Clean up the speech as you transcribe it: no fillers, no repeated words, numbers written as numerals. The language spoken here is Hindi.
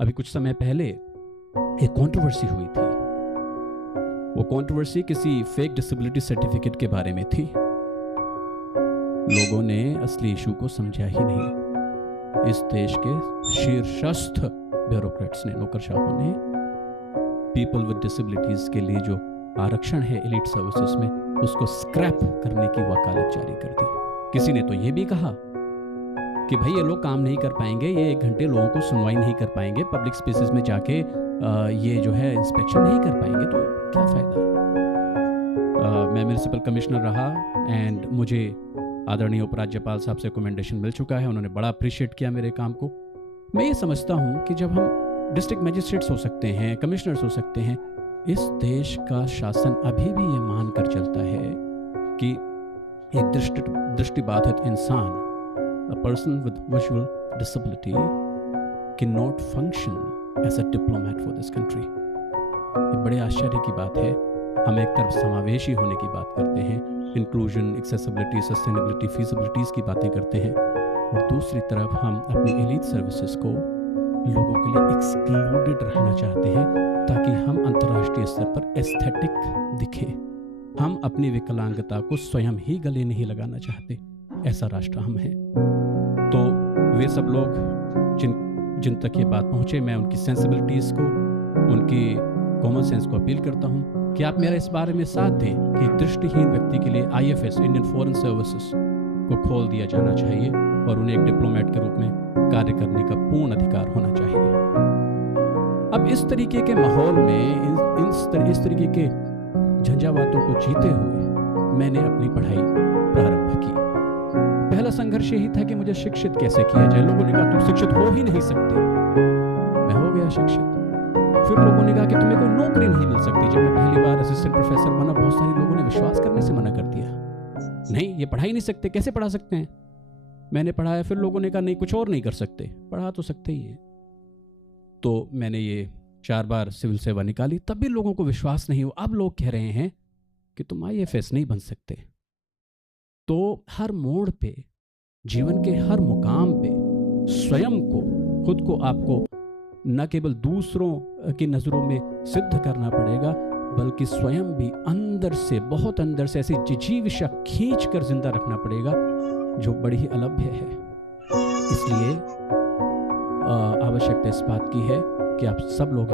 अभी कुछ समय पहले एक कंट्रोवर्सी हुई थी। वो कंट्रोवर्सी किसी फेक डिसेबिलिटी सर्टिफिकेट के बारे में थी। लोगों ने असली इशू को समझा ही नहीं। इस देश के शीर्षस्थ ब्यूरोक्रेट्स ने, नौकरशाहों ने पीपल विद डिसेबिलिटीज के लिए जो आरक्षण है एलिट सर्विसेज में, उसको स्क्रैप करने की वकालत जारी कर दी। किसी ने तो ये भी कहा कि भाई ये लोग काम नहीं कर पाएंगे, ये 1 घंटे लोगों को सुनवाई नहीं कर पाएंगे, पब्लिक स्पेसेस में जाके ये जो है इंस्पेक्शन नहीं कर पाएंगे, तो क्या फ़ायदा है। मैं म्यूनिसिपल कमिश्नर रहा एंड मुझे आदरणीय उपराज्यपाल साहब से रिकमेंडेशन मिल चुका है। उन्होंने बड़ा अप्रिशिएट किया मेरे काम को। मैं ये समझता हूँ कि जब हम डिस्ट्रिक्ट मजिस्ट्रेट्स हो सकते हैं, कमिश्नर्स हो सकते हैं, इस देश का शासन अभी भी ये मान कर चलता है कि एक दृष्टिबाधित इंसान, a person with visual disability cannot function as a diplomat for this country। ये बड़े आश्चर्य की बात है। हम एक तरफ समावेशी होने की बात करते हैं, इंक्लूजन, एक्सेसिबिलिटी, सस्टेनेबिलिटी, फीजिबिलिटीज़ की बातें करते हैं, और दूसरी तरफ हम अपनी एलीट सर्विसेज को लोगों के लिए एक्सक्लूडेड रखना चाहते हैं ताकि हम अंतर्राष्ट्रीय स्तर पर एस्थेटिक दिखें। हम अपनी विकलांगता को स्वयं ही गले नहीं लगाना चाहते। ऐसा राष्ट्र हम हैं। तो वे सब लोग जिन तक ये बात पहुँचे, मैं उनकी सेंसिबिलिटीज़ को, उनकी कॉमन सेंस को अपील करता हूँ कि आप मेरा इस बारे में साथ दें कि एक दृष्टिहीन व्यक्ति के लिए IFS, इंडियन फॉरेन सर्विसेज को खोल दिया जाना चाहिए और उन्हें एक डिप्लोमेट के रूप में कार्य करने का पूर्ण अधिकार होना चाहिए। अब इस तरीके के माहौल में, इस तरीके के झंझावातों को जीते हुए मैंने अपनी पढ़ाई प्रारंभ की। पहला संघर्ष यही था कि मुझे शिक्षित कैसे किया जाए। लोगों ने कहा तुम शिक्षित हो ही नहीं सकते। मैं हो गया शिक्षित। फिर लोगों ने कहा कि तुम्हें कोई नौकरी नहीं मिल सकती। जब मैं पहली बार असिस्टेंट प्रोफेसर बना, बहुत सारे लोगों ने विश्वास करने से मना कर दिया। नहीं, ये पढ़ा ही नहीं सकते, कैसे पढ़ा सकते हैं। मैंने पढ़ाया, फिर लोगों ने कहा नहीं, कुछ और नहीं कर सकते, पढ़ा तो सकते ही है। तो मैंने ये 4 बार सिविल सेवा निकाली, तब भी लोगों को विश्वास नहीं हुआ। अब लोग कह रहे हैं कि तुम IFS नहीं बन सकते। तो हर मोड़ पे, जीवन के हर मुकाम पे स्वयं को, खुद को, आपको न केवल दूसरों की नज़रों में सिद्ध करना पड़ेगा, बल्कि स्वयं भी अंदर से, बहुत अंदर से ऐसी जिजीविषा खींच कर जिंदा रखना पड़ेगा जो बड़ी ही अलभ्य है। इसलिए आवश्यकता इस बात की है कि आप सब लोग